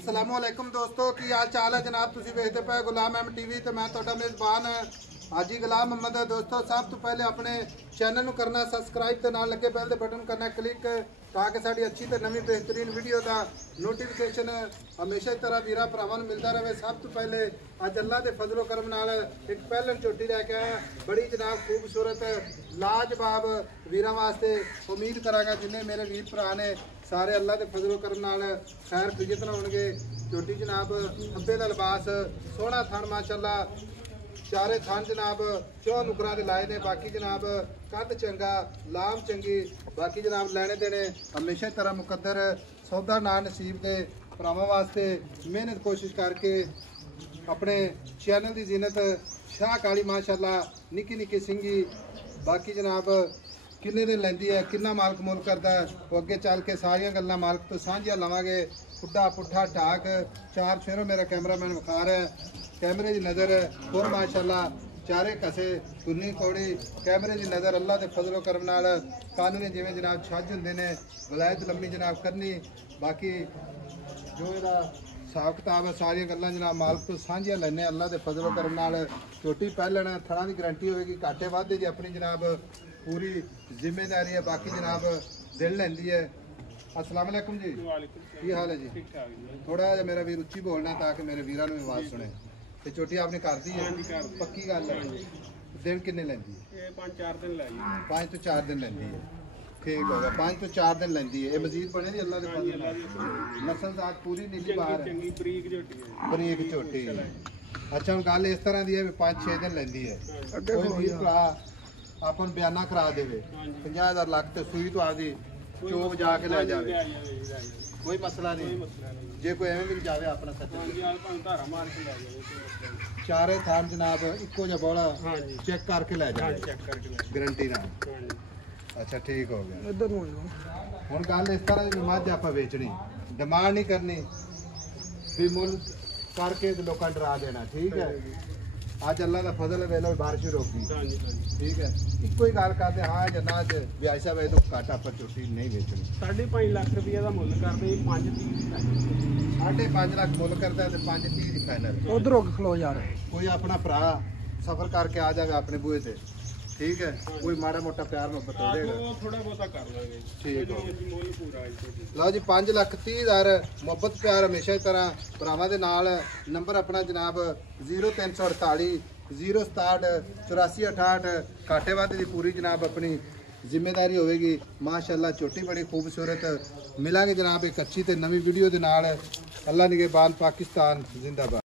अस्सलामुअलैकुम दोस्तों की हाल चाल है जनाब। तुसी वेखदे पे गुलाम एम टीवी ते मैं तुहाडा मेज़बान हाजी गुलाम मोहम्मद है। दोस्तों सब तो पहले अपने चैनल नूं करना सब्सक्राइब ते नाल लगे बैल दे बटन करना क्लिक ताकि साडी अच्छी ते नवी बेहतरीन वीडियो दा नोटिफिकेशन हमेशा इस तरह वीरा भरावां नूं मिलदा रहे। सब तो पहले अज अल्लाह दे फजलो करम नाल एक पहलन झोटी लैके आया, बड़ी जनाब खूबसूरत लाजवाब वीरां वास्ते। उम्मीद करांगा जिन्ने मेरे वीर भरा ने सारे अल्लाह के फजलो करम नाल खैर खिजत होणगे। झोटी जनाब खब्बे दा लिबास सोहना थन माशाअल्लाह, चारे थन जनाब चौ नुकरां दे लाए ने। बाकी जनाब कद चंगा लाम चंगी, बाकी जनाब लैने देने हमेशा तरह मुकद्दर सौदा ना नसीब दे भरावां वास्ते मेहनत कोशिश करके अपने चैनल की जीनत शाह काली माशाअल्लाह निक्की निक्की सिंगी। बाकी जनाब किन्ने दिन लैंदी है, किन्ना मालक मुल करता है, वो अगे चल के सारिया गल्लां मालक तो सांझियां लवांगे। पुड्डा पुट्ठा ढाक चार फेरों मेरा कैमरामैन विखा रहा है, कैमरे की नज़र और माशाअल्लाह चारे कसे तुन्नी कौड़ी कैमरे की नज़र अल्लाह के फजलो करम नाल कानूनी जिवें जनाब छज हुंदे ने वलायत लम्मी जनाब करनी। बाकी जो इहदा हिसाब किताब है सारिया गल्लां जनाब मालक तो सांझियां लैने अल्लाह के फजलो करम नाल। झोटी पहलण थणा की गारंटी होगी, घाटे वाधे जी अपनी जनाब पूरी जिम्मेदारी है। बाकी जनाब दिल लेंदी है। अस्सलाम वालेकुम जी, की हाल है जी? थोड़ा जिहा मेरा वीर उच्ची बोलना ताकि मेरे वीरां नूं आवाज़ सुने। ते झोटी आपने कर दी है पक्की गल है? दिन किन्ने लैंदी है? 5 तो 4 दिन लैंदी है। ठीक हो गया, 5 तो 4 दिन लैंदी है। ये मजीद बने दी अल्लाह दे फजल नाल। नस्ल जात पूरी नीली बाहर है, बरीक झोटी। अच्छा हुण गल इस तरह दी है 5-6 दिन लैंदी है। कोई वीर भरा अपन बयाना करा देवे 50,000 लाख ते सूई तो आदि चोब जाके लै जावे, कोई मसला नहीं। जे कोई एवं भी जावे अपना चारे थान जनाब इको जा बौला चेक करके लै जावे गारंटी नाल। अच्छा ठीक हो गया। हुण गल इस तरह की मझ आपां बेचनी, डिमांड नहीं करनी भी मुल करके लोकां डरा देना। ठीक है, अज अल्लाह का फजल वेलो बारिश रोकी। ठीक है, इको ही गल करते हाँ जना ब्याज साहब ये घट आप झोटी नहीं बेचनी। 5.5 लाख रुपये का मुल करते 5.5 लाख मुल करता है 5.30 की फाइनल। उधर हो खलो यार, कोई अपना भरा सफर करके आ जाएगा अपने बूहे से। ठीक है, कोई माड़ा मोटा प्यार मोहब्बत हो जाएगा, थोड़ा बहुता कर लेंगे। ठीक हो मुल पूरा लो जी। 5,30,000 मुहब्बत प्यार हमेशा इस तरह भरावां दे नाल। नंबर अपना जनाब 0348 067 84 68। घाटे वाधे की पूरी जनाब अपनी जिम्मेदारी होगी माशाअल्लाह। झोटी बड़ी खूबसूरत मिलांगे जनाब एक अच्छी ते नवी वीडियो दे नाल। अल्लाह निगहबान पाकिस्तान जिंदाबाद।